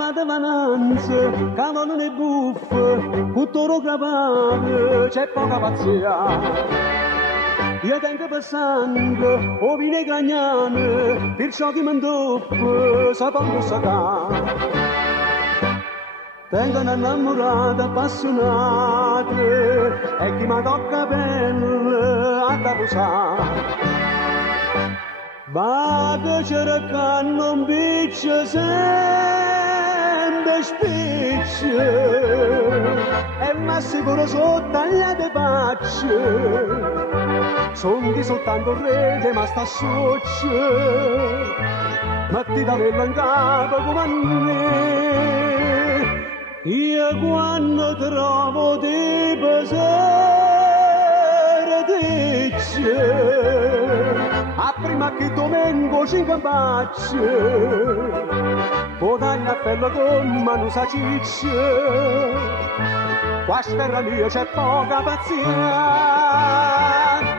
Dama de vananze, cavolo e buffe, cuttoro cravato, c'è poca pazzia. Io tengo passando, o vine cagnane, perciò che mi indoppe, sapendo sacà. Tengo un'annamorata appassionata, e chi mi tocca bene a da posare. Ma che c'era che non piccia sempre spiccia, e ma sicuro sono tagliate facce. Sono chi soltanto rete ma sta soccia, metti da bello in capo come a me. Io quando trovo di pesare dice, a prima che domengo ci incapaccia, poi a fello con mano sa ciccia, qua terra mia c'è poca pazienza.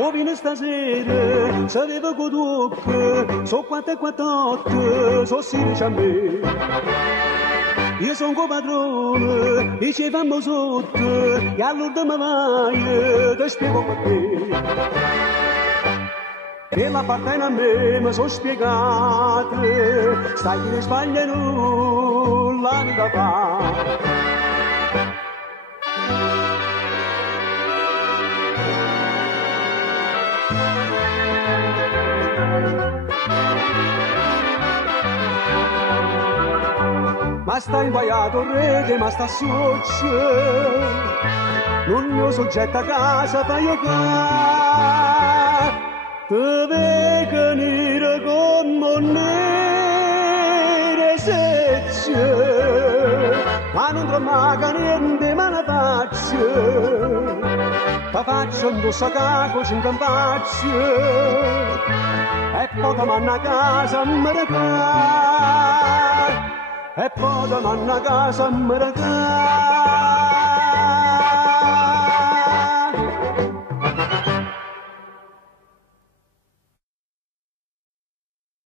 O vino stasera, sapevo che tu, so 4 e 48, so 16 a me. Io sono copadrone, e ci fanno sotto, e allora mi vai, ti spiego perché. E la appartiene a me, mi sono spiegate, stai in Spagna e non la vita fa. Ma sta inguaiato rete, ma sta soccia, non mio soggetto a casa fa giocare, te vega nera come nere secce, ma non tramaga niente, ma la faccia, la faccia indossa a capo, ci incampaccia, e poi ti manna a casa a mercare. E poi da manna a casa a mercare.